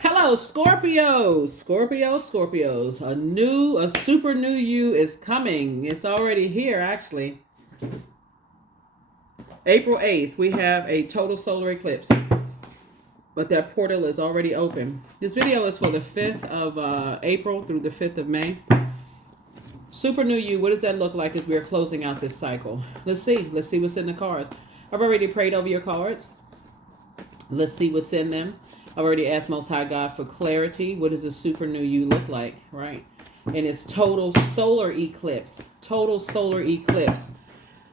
Hello, Scorpios. A super new you is coming. It's already here, actually. April 8th, we have a total solar eclipse, but that portal is already open. This video is for the 5th of April through the 5th of May. Super new you, what does that look like as we're closing out this cycle? Let's see what's in the cards. I've already prayed over your cards. Let's see what's in them. I've already asked Most High God for clarity. What does a super new you look like, right? And it's total solar eclipse. Total solar eclipse.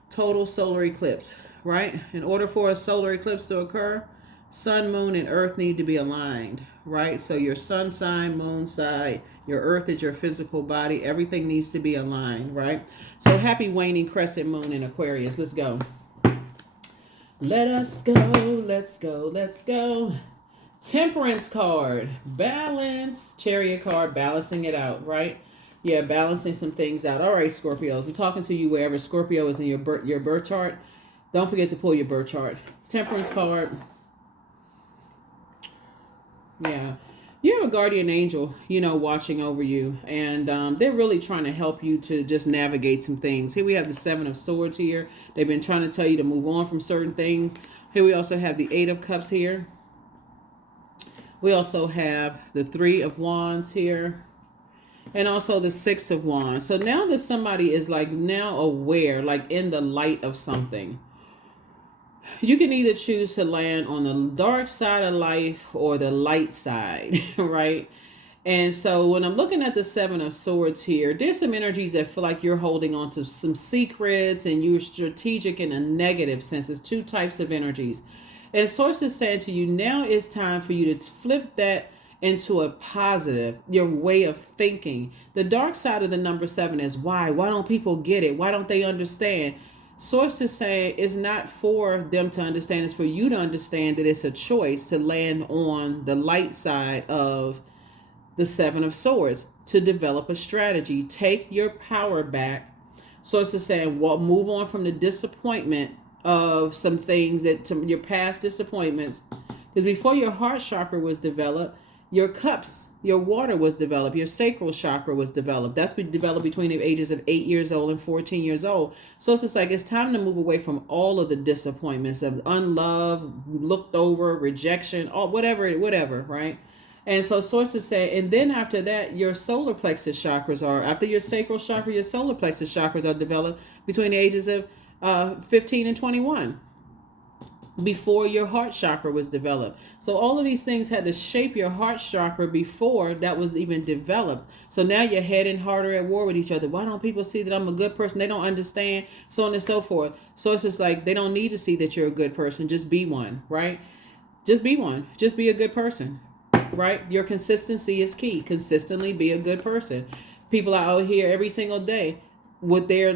Total solar eclipse, right? In order for a solar eclipse to occur, sun, moon, and earth need to be aligned, right? So your sun sign, moon sign, your earth is your physical body. Everything needs to be aligned, right? So happy waning crescent moon in Aquarius. Let's go. Let us go. Let's go. Let's go. Temperance card, balance, chariot card, balancing it out, right? Yeah, balancing some things out. All right, Scorpios, I'm talking to you wherever Scorpio is in your birth chart. Don't forget to pull your birth chart. Temperance card. Yeah, you have a guardian angel, watching over you, and they're really trying to help you to just navigate some things. Here we have the Seven of Swords here. They've been trying to tell you to move on from certain things. Here we also have the Eight of Cups here. We also have the Three of Wands here. And also the Six of Wands. So now that somebody is now aware, in the light of something, you can either choose to land on the dark side of life or the light side, right? And so when I'm looking at the Seven of Swords here, there's some energies that feel like you're holding on to some secrets and you're strategic in a negative sense. There's two types of energies. And Source is saying to you, now it's time for you to flip that into a positive, your way of thinking. The dark side of the number 7 is why? Why don't people get it? Why don't they understand? Source is saying it's not for them to understand. It's for you to understand that it's a choice to land on the light side of the Seven of Swords, to develop a strategy. Take your power back. Source is saying, well, move on from the disappointment of some things your past disappointments, because before your heart chakra was developed, your cups, your water was developed, your sacral chakra was developed. That's been developed between the ages of 8 years old and 14 years old. So it's just it's time to move away from all of the disappointments of unloved, looked over, rejection, all whatever, right? And so sources say, and then after that, your solar plexus chakras after your sacral chakra, your solar plexus chakras are developed between the ages of 15 and 21, before your heart chakra was developed. So all of these things had to shape your heart chakra before that was even developed. So now your head and heart are at war with each other. Why don't people see that I'm a good person? They don't understand, so on and so forth. So it's just they don't need to see that you're a good person. Just be one, right? Just be one. Just be a good person, right? Your consistency is key. Consistently be a good person. People are out here every single day with their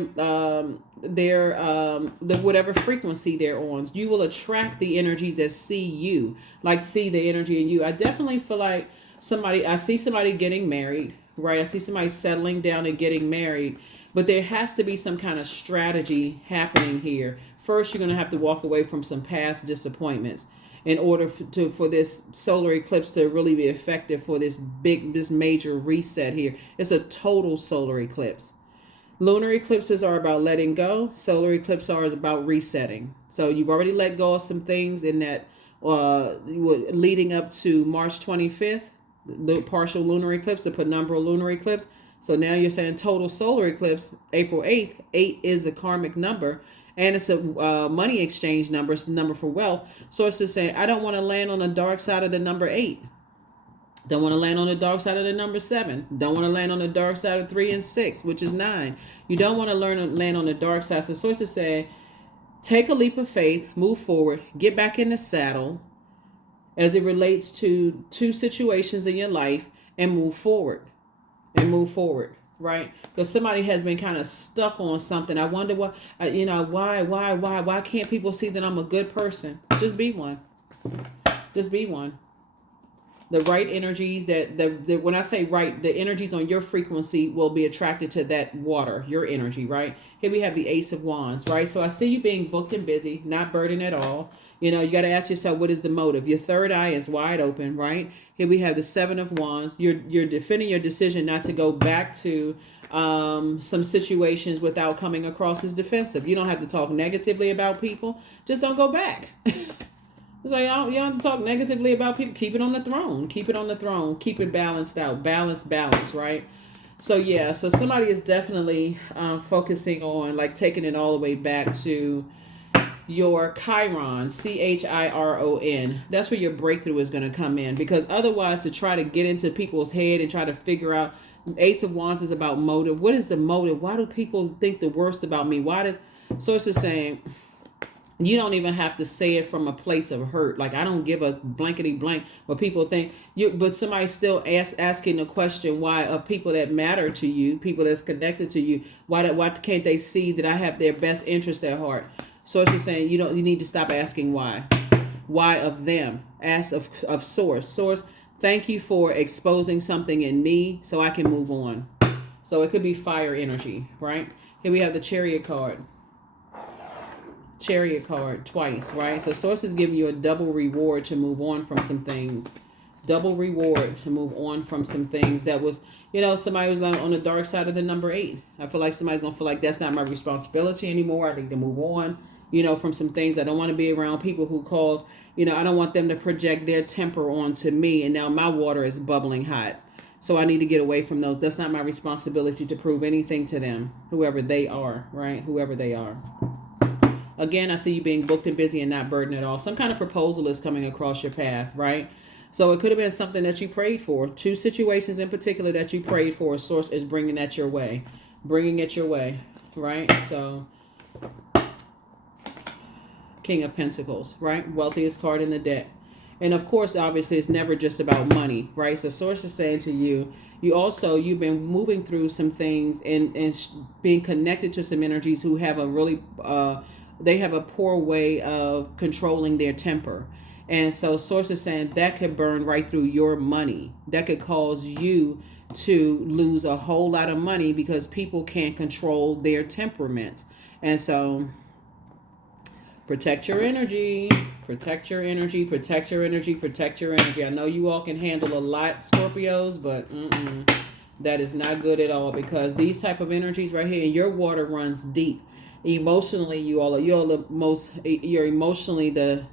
whatever frequency they're on. You will attract the energies that see you, see the energy in you. I definitely feel like I see somebody getting married, right? I see somebody settling down and getting married, but there has to be some kind of strategy happening here. First, you're going to have to walk away from some past disappointments in order for this solar eclipse to really be effective for this major reset here. It's a total solar eclipse. Lunar eclipses are about letting go. Solar eclipses are about resetting. So you've already let go of some things in that leading up to March 25th, the partial lunar eclipse, the penumbral lunar eclipse. So now you're saying total solar eclipse, April 8th. 8 is a karmic number, and it's a money exchange number. It's the number for wealth. So it's just saying, I don't want to land on the dark side of the number 8. Don't want to land on the dark side of the number 7. Don't want to land on the dark side of 3 and 6, which is 9. You don't want to land on the dark side. So sources say, take a leap of faith, move forward, get back in the saddle as it relates to two situations in your life, and move forward. Right? Because somebody has been kind of stuck on something. I wonder why, why can't people see that I'm a good person? Just be one. Just be one. The right energies when I say right, the energies on your frequency will be attracted to that water, your energy, right? Here we have the Ace of Wands, right? So I see you being booked and busy, not burdened at all. You got to ask yourself, what is the motive? Your third eye is wide open, right? Here we have the Seven of Wands. You're defending your decision not to go back to some situations without coming across as defensive. You don't have to talk negatively about people. Just don't go back. It's like, you don't have to talk negatively about people. Keep it on the throne. Keep it on the throne. Keep it balanced out. Balance, right? So, yeah. So, somebody is definitely focusing on, like, taking it all the way back to your Chiron, Chiron. That's where your breakthrough is going to come in. Because otherwise, to try to get into people's head and try to figure out, Ace of Wands is about motive. What is the motive? Why do people think the worst about me? Source is saying, you don't even have to say it from a place of hurt. Like, I don't give a blankety blank what people think. But somebody's still asking the question, why, of people that matter to you, people that's connected to you, why can't they see that I have their best interest at heart? Source is saying, you need to stop asking why. Why of them? Ask of Source. Source, thank you for exposing something in me so I can move on. So it could be fire energy, right? Here we have the Chariot card. Chariot card twice, right? So Source is giving you a double reward to move on from some things. Double reward to move on from some things that was, somebody was on the dark side of the number 8. I feel like somebody's going to feel like that's not my responsibility anymore. I need to move on, from some things. I don't want to be around people who cause, I don't want them to project their temper onto me. And now my water is bubbling hot. So I need to get away from those. That's not my responsibility to prove anything to them, whoever they are, right? Whoever they are. Again, I see you being booked and busy and not burdened at all. Some kind of proposal is coming across your path, right? So it could have been something that you prayed for. 2 situations in particular that you prayed for. Source is bringing that your way. Bringing it your way, right? So, King of Pentacles, right? Wealthiest card in the deck. And of course, obviously, it's never just about money, right? So Source is saying to you, you've been moving through some things and being connected to some energies who have a really... they have a poor way of controlling their temper. And so Source is saying that could burn right through your money. That could cause you to lose a whole lot of money because people can't control their temperament. And so protect your energy. Protect your energy. Protect your energy. Protect your energy. I know you all can handle a lot, Scorpios, but that is not good at all, because these type of energies right here, your water runs deep. Emotionally, you're emotionally the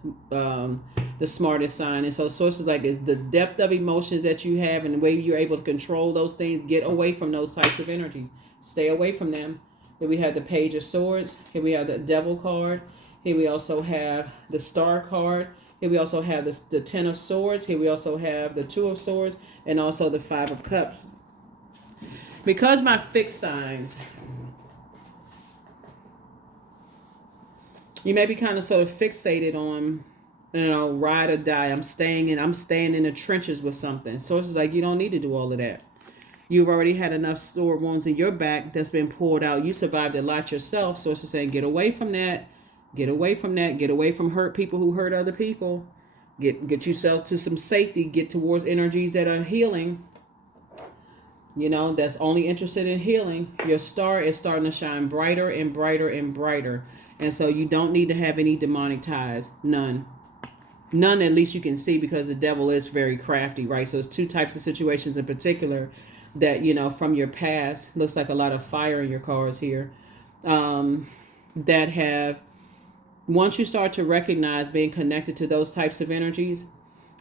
smartest sign. And so Source is like, it's the depth of emotions that you have and the way you're able to control those things. Get away from those types of energies. Stay away from them. Here we have the Page of Swords. Here we have the Devil card. Here we also have the Star card. Here we also have the 10 of Swords. Here we also have the 2 of Swords and also the 5 of Cups. Because my fixed signs, you may be kind of sort of fixated on, ride or die. I'm staying in the trenches with something. Source is like, you don't need to do all of that. You've already had enough sore wounds in your back that's been pulled out. You survived a lot yourself. Source is saying, get away from that. Get away from that. Get away from hurt people who hurt other people. Get yourself to some safety. Get towards energies that are healing. That's only interested in healing. Your star is starting to shine brighter and brighter and brighter. And so you don't need to have any demonic ties. None, at least you can see, because the devil is very crafty, right? So it's 2 types of situations in particular that, from your past, looks like a lot of fire in your cards here, that have, once you start to recognize being connected to those types of energies,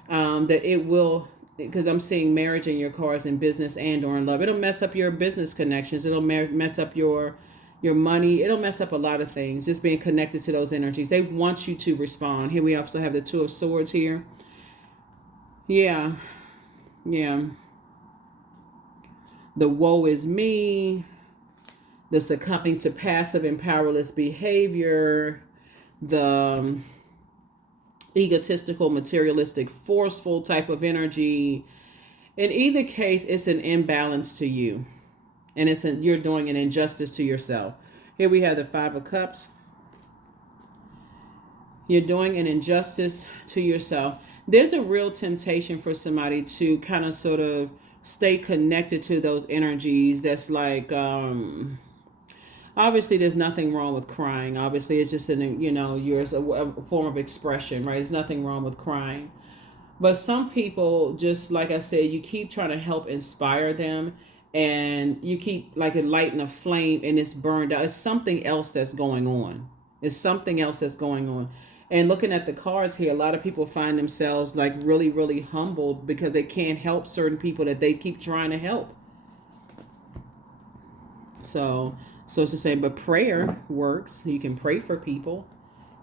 that it will, because I'm seeing marriage in your cards in business and or in love. It'll mess up your business connections. It'll mess up your money. It'll mess up a lot of things, just being connected to those energies. They want you to respond. Here we also have the 2 of Swords here. Yeah. The woe is me. The succumbing to passive and powerless behavior. The egotistical, materialistic, forceful type of energy. In either case, it's an imbalance to you. And you're doing an injustice to yourself. Here we have the 5 of Cups. You're doing an injustice to yourself. There's a real temptation for somebody to kind of sort of stay connected to those energies. That's like, Obviously, there's nothing wrong with crying. Obviously, it's just yours a form of expression, right? There's nothing wrong with crying. But some people, just like I said, you keep trying to help inspire them, and you keep like lighting a flame and it's burned out. It's something else that's going on. It's something else that's going on. And looking at the cards here, a lot of people find themselves like really, really humbled because they can't help certain people that they keep trying to help. So it's the same, but prayer works. You can pray for people.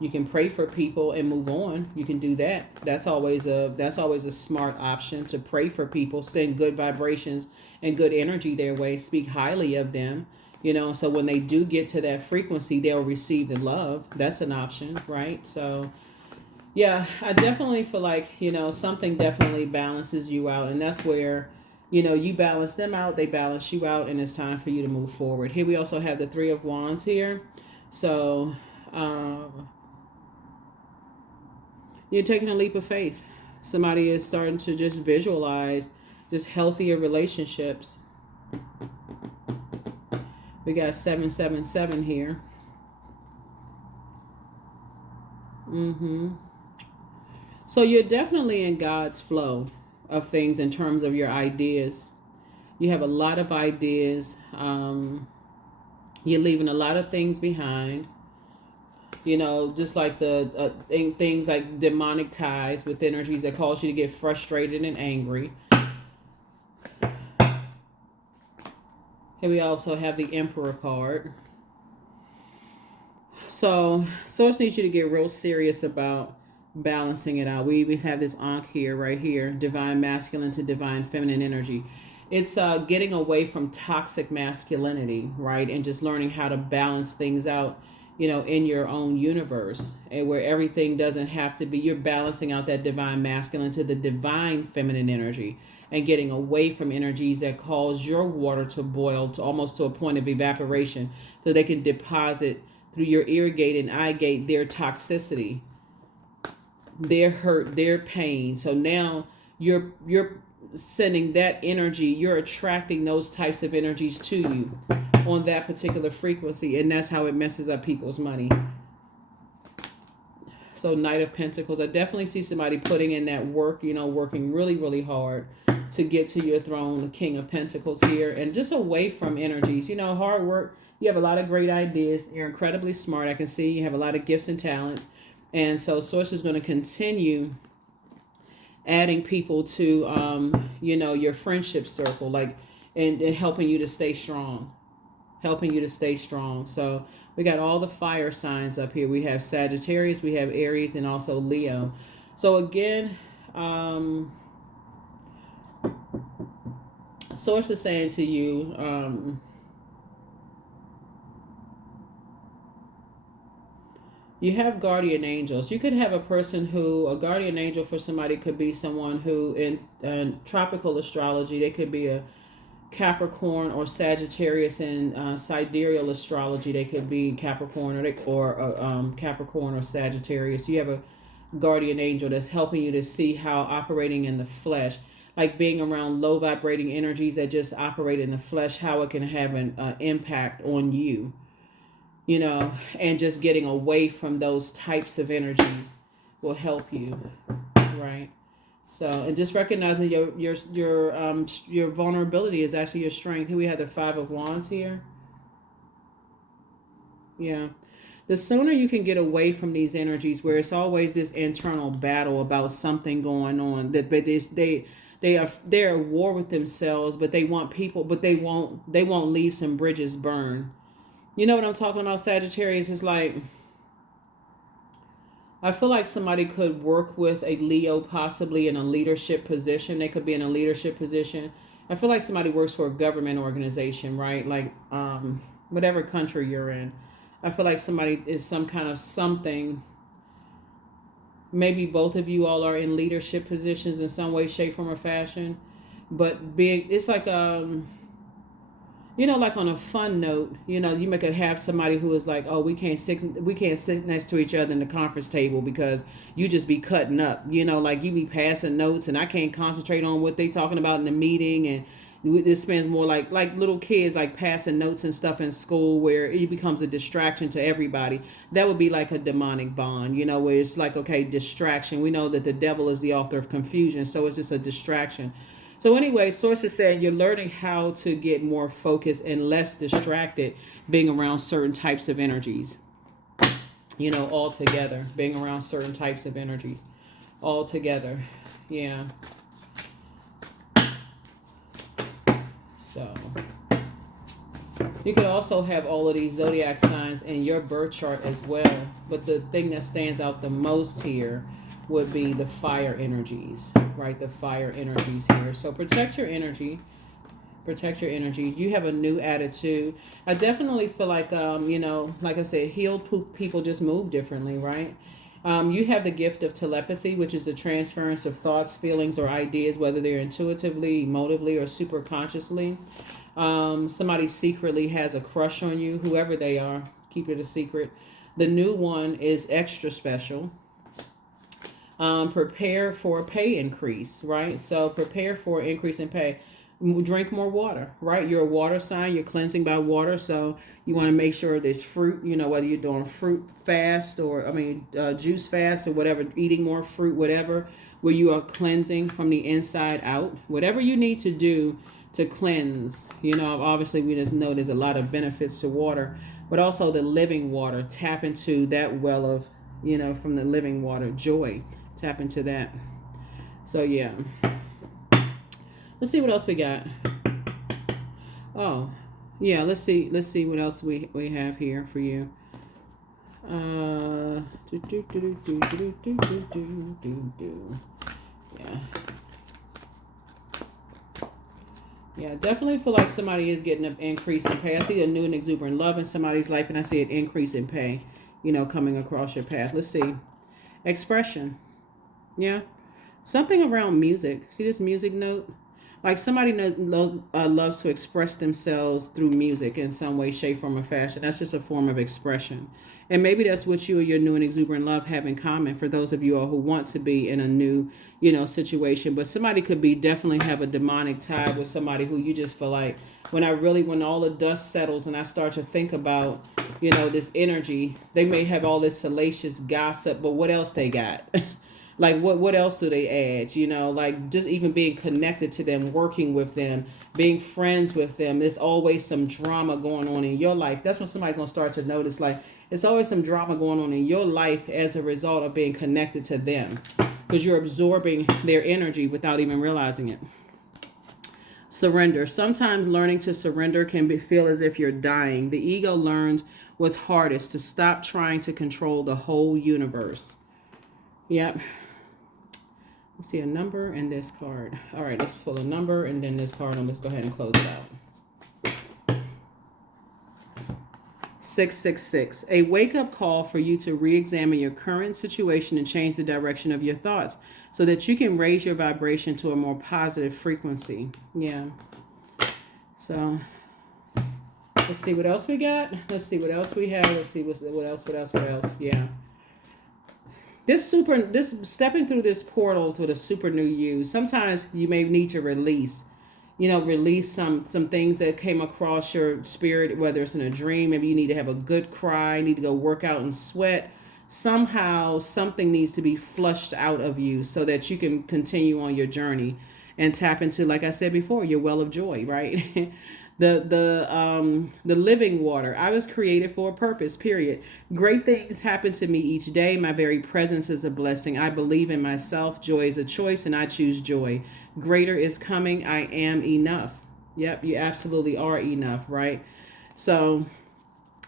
You can pray for people and move on. You can do that. That's always a smart option, to pray for people, send good vibrations and good energy their way, speak highly of them, so when they do get to that frequency, they'll receive the love. That's an option, right? So yeah, I definitely feel like, something definitely balances you out, and that's where you balance them out, they balance you out, and it's time for you to move forward. Here we also have the Three of Wands here. So you're taking a leap of faith. Somebody is starting to just visualize just healthier relationships. We got 777 here. So you're definitely in God's flow of things in terms of your ideas. You have a lot of ideas. You're leaving a lot of things behind. Just like the things like demonic ties with energies that cause you to get frustrated and angry. Here we also have the Emperor card. So Source needs you to get real serious about balancing it out. We have this Ankh here, right here, divine masculine to divine feminine energy. It's getting away from toxic masculinity, right? And just learning how to balance things out, in your own universe, and where everything doesn't have to be, you're balancing out that divine masculine to the divine feminine energy, and getting away from energies that cause your water to boil to almost to a point of evaporation, so they can deposit through your ear gate and eye gate their toxicity, their hurt, their pain. So now you're sending that energy, you're attracting those types of energies to you on that particular frequency, and that's how it messes up people's money. So Knight of Pentacles, I definitely see somebody putting in that work, working really, really hard to get to your throne. The King of Pentacles here, and just away from energies, hard work. You have a lot of great ideas. You're incredibly smart. I can see you have a lot of gifts and talents. And so Source is going to continue adding people to, your friendship circle, like, and helping you to stay strong. So we got all the fire signs up here. We have Sagittarius, we have Aries, and also Leo. So again, Source is saying to you, you have guardian angels. You could have a guardian angel for somebody could be someone who in tropical astrology, they could be a Capricorn or Sagittarius. In sidereal astrology, they could be Capricorn or Capricorn or Sagittarius. You have a guardian angel that's helping you to see how operating in the flesh, like being around low vibrating energies that just operate in the flesh, how it can have an impact on you. And just getting away from those types of energies will help you, right? So, and just recognizing your vulnerability is actually your strength. Here we have the Five of Wands here. Yeah. The sooner you can get away from these energies where it's always this internal battle about something going on, that they're at war with themselves, but they want people, but they won't leave some bridges burn. You know what I'm talking about, Sagittarius? Is like, I feel like somebody could work with a Leo possibly in a leadership position. They could be in a leadership position. I feel like somebody works for a government organization, right? Like whatever country you're in. I feel like somebody is some kind of something. Maybe both of you all are in leadership positions in some way, shape, form, or fashion. But it's like like on a fun note, you may could have somebody who is like, oh, we can't sit next to each other in the conference table because you just be cutting up, like you be passing notes and I can't concentrate on what they talking about in the meeting, and This spends more like little kids, like passing notes and stuff in school, where it becomes a distraction to everybody. That would be like a demonic bond, where it's like, okay, distraction. We know that the devil is the author of confusion, so it's just a distraction. So anyway, sources saying you're learning how to get more focused and less distracted being around certain types of energies. All together, being around certain types of energies, all together. Yeah. So you could also have all of these zodiac signs in your birth chart as well. But the thing that stands out the most here would be the fire energies, right? The fire energies here. So protect your energy. Protect your energy. You have a new attitude. I definitely feel like, like I said, healed people just move differently, right? You have the gift of telepathy, which is the transference of thoughts, feelings, or ideas, whether they're intuitively, emotively, or super consciously. Somebody secretly has a crush on you, whoever they are. Keep it a secret. The new one is extra special. Prepare for a pay increase, right? So prepare for an increase in pay. Drink more water, right? You're a water sign. You're cleansing by water, so you want to make sure there's fruit. Whether you're doing fruit fast or juice fast or whatever, eating more fruit, whatever, where you are cleansing from the inside out. Whatever you need to do to cleanse. Obviously we just know there's a lot of benefits to water, but also the living water. Tap into that well of, from the living water, joy. Tap into that. So yeah. Let's see what else we got. Oh, yeah. Let's see what else we have here for you. Yeah. Yeah, definitely feel like somebody is getting an increase in pay. I see a new and exuberant love in somebody's life, and I see an increase in pay, coming across your path. Let's see. Expression. Yeah. Something around music. See this music note? Like somebody loves to express themselves through music in some way, shape, form, or fashion. That's just a form of expression. And maybe that's what you or your new and exuberant love have in common, for those of you all who want to be in a new, situation. But somebody could definitely have a demonic tie with somebody who you just feel like, when all the dust settles and I start to think about, this energy, they may have all this salacious gossip, but what else they got? Like what else do they add? Like just even being connected to them, working with them, being friends with them. There's always some drama going on in your life. That's when somebody's gonna start to notice, like, it's always some drama going on in your life as a result of being connected to them, because you're absorbing their energy without even realizing it. Surrender. Sometimes learning to surrender can feel as if you're dying. The ego learns what's hardest: to stop trying to control the whole universe. Yep. Let's see a number and this card. All right, let's pull a number and then this card, and let's go ahead and close it out. 666. A wake-up call for you to re-examine your current situation and change the direction of your thoughts so that you can raise your vibration to a more positive frequency. Yeah. So let's see what else we got. Let's see what else we have. Let's see what else. Yeah. This stepping through this portal to the super new you. Sometimes you may need to release some things that came across your spirit, whether it's in a dream. Maybe you need to have a good cry, need to go work out and sweat. Somehow something needs to be flushed out of you so that you can continue on your journey and tap into, like I said before, your well of joy, right? the living water. I was created for a purpose, period. Great things happen to me each day. My very presence is a blessing. I believe in myself. Joy is a choice, and I choose joy. Greater is coming. I am enough. Yep, you absolutely are enough, right? So,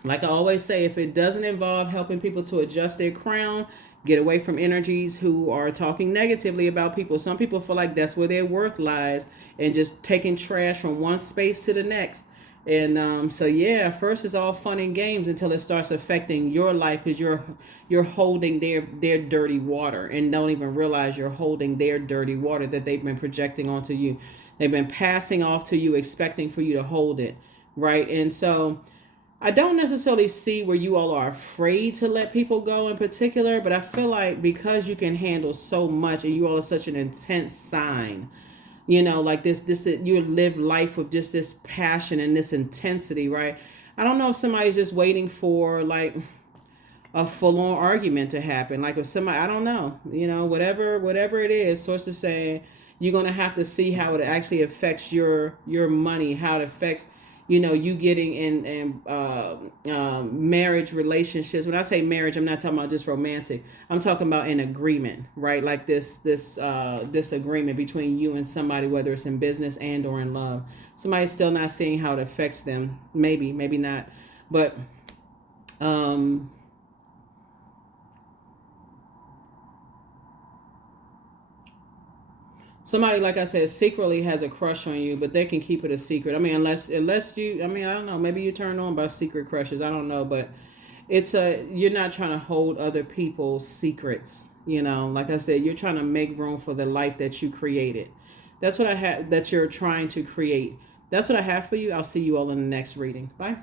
like I always say, if it doesn't involve helping people to adjust their crown, get away from energies who are talking negatively about people. Some people feel like that's where their worth lies, and just taking trash from one space to the next. And so yeah, first it's all fun and games until it starts affecting your life, because you're holding their dirty water and don't even realize you're holding their dirty water that they've been projecting onto you. They've been passing off to you, expecting for you to hold it, right? And so I don't necessarily see where you all are afraid to let people go in particular, but I feel like because you can handle so much and you all are such an intense sign, You know, like this you live life with just this passion and this intensity, right? I don't know if somebody's just waiting for like a full-on argument to happen. Like if somebody, I don't know, you know, whatever it is, sources saying you're gonna have to see how it actually affects your money, how it affects, you know, you getting in marriage relationships. When I say marriage, I'm not talking about just romantic. I'm talking about an agreement, right? Like this agreement between you and somebody, whether it's in business and or in love. Somebody's still not seeing how it affects them. Maybe not, but um somebody, like I said, secretly has a crush on you, but they can keep it a secret. I mean, unless you, I mean, I don't know, maybe you turn on by secret crushes. I don't know, but you're not trying to hold other people's secrets. You know, like I said, you're trying to make room for the life that you created. That's what I have, that you're trying to create. That's what I have for you. I'll see you all in the next reading. Bye.